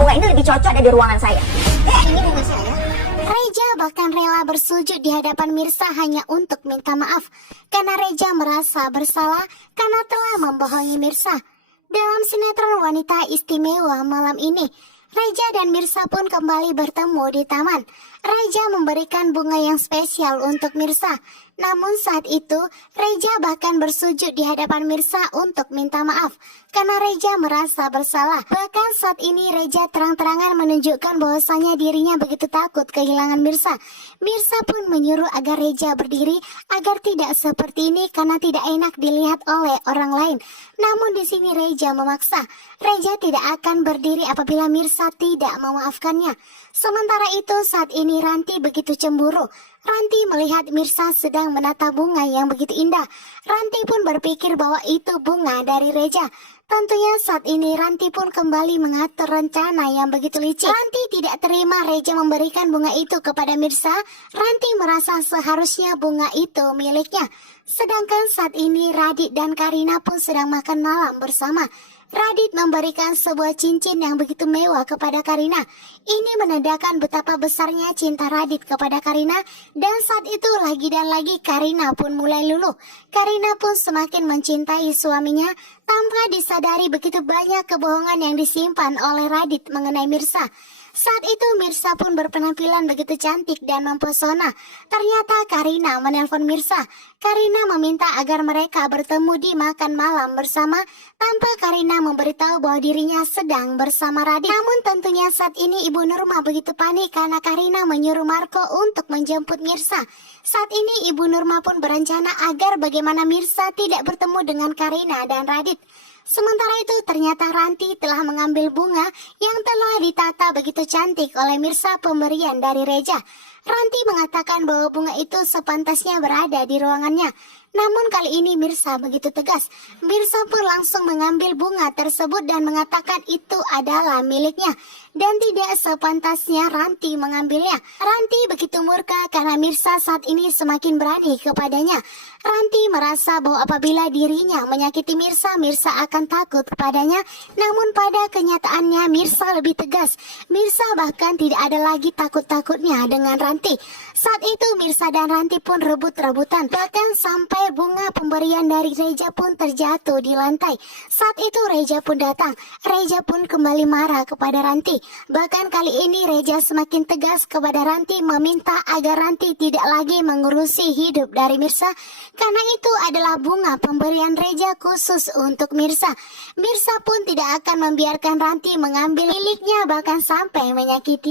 bunga ini lebih cocok ada di ruangan saya. Ini bunga saya. Reja bahkan rela bersujud di hadapan Mirsa hanya untuk minta maaf karena Reja merasa bersalah karena telah membohongi Mirsa. Dalam sinetron Wanita Istimewa malam ini, Reja dan Mirsa pun kembali bertemu di taman. Reja memberikan bunga yang spesial untuk Mirsa. Namun saat itu, Reja bahkan bersujud di hadapan Mirsa untuk minta maaf karena Reja merasa bersalah. Bahkan saat ini Reja terang-terangan menunjukkan bahwasanya dirinya begitu takut kehilangan Mirsa. Mirsa pun menyuruh agar Reja berdiri agar tidak seperti ini karena tidak enak dilihat oleh orang lain. Namun di sini Reja memaksa. Reja tidak akan berdiri apabila Mirsa tidak memaafkannya. Sementara itu saat ini Ranti begitu cemburu. Ranti melihat Mirsa sedang menata bunga yang begitu indah. Ranti pun berpikir bahwa itu bunga dari Reja. Tentunya saat ini Ranti pun kembali mengatur rencana yang begitu licik. Ranti tidak terima Reja memberikan bunga itu kepada Mirsa. Ranti merasa seharusnya bunga itu miliknya. Sedangkan saat ini Radit dan Karina pun sedang makan malam bersama. Radit memberikan sebuah cincin yang begitu mewah kepada Karina. Ini menandakan betapa besarnya cinta Radit kepada Karina. Dan saat itu lagi dan lagi Karina pun mulai luluh. Karina pun semakin mencintai suaminya tanpa disadari begitu banyak kebohongan yang disimpan oleh Radit mengenai Mirsa. Saat itu Mirsa pun berpenampilan begitu cantik dan mempesona. Ternyata Karina menelpon Mirsa. Karina meminta agar mereka bertemu di makan malam bersama tanpa Karina memberitahu bahwa dirinya sedang bersama Radit. Namun tentunya saat ini Ibu Nurma begitu panik karena Karina menyuruh Marco untuk menjemput Mirsa. Saat ini Ibu Nurma pun berencana agar bagaimana Mirsa tidak bertemu dengan Karina dan Radit. Sementara itu ternyata Ranti telah mengambil bunga yang telah ditata begitu cantik oleh Mirsa pemberian dari Reja. Ranti mengatakan bahwa bunga itu sepantasnya berada di ruangannya. Namun kali ini Mirsa begitu tegas. Mirsa pun langsung mengambil bunga tersebut dan mengatakan itu adalah miliknya. Dan tidak sepantasnya Ranti mengambilnya. Ranti begitu murka karena Mirsa saat ini semakin berani kepadanya. Ranti merasa bahwa apabila dirinya menyakiti Mirsa, Mirsa akan takut kepadanya. Namun pada kenyataannya Mirsa lebih tegas. Mirsa bahkan tidak ada lagi takut-takutnya dengan Ranti. Saat itu Mirsa dan Ranti pun rebut-rebutan. Bahkan sampai bunga pemberian dari Reja pun terjatuh di lantai. Saat itu Reja pun datang. Reja pun kembali marah kepada Ranti. Bahkan kali ini Reja semakin tegas kepada Ranti meminta agar Ranti tidak lagi mengurusi hidup dari Mirsa. Karena itu adalah bunga pemberian Reja khusus untuk Mirsa. Mirsa pun tidak akan membiarkan Ranti mengambil miliknya bahkan sampai menyakiti.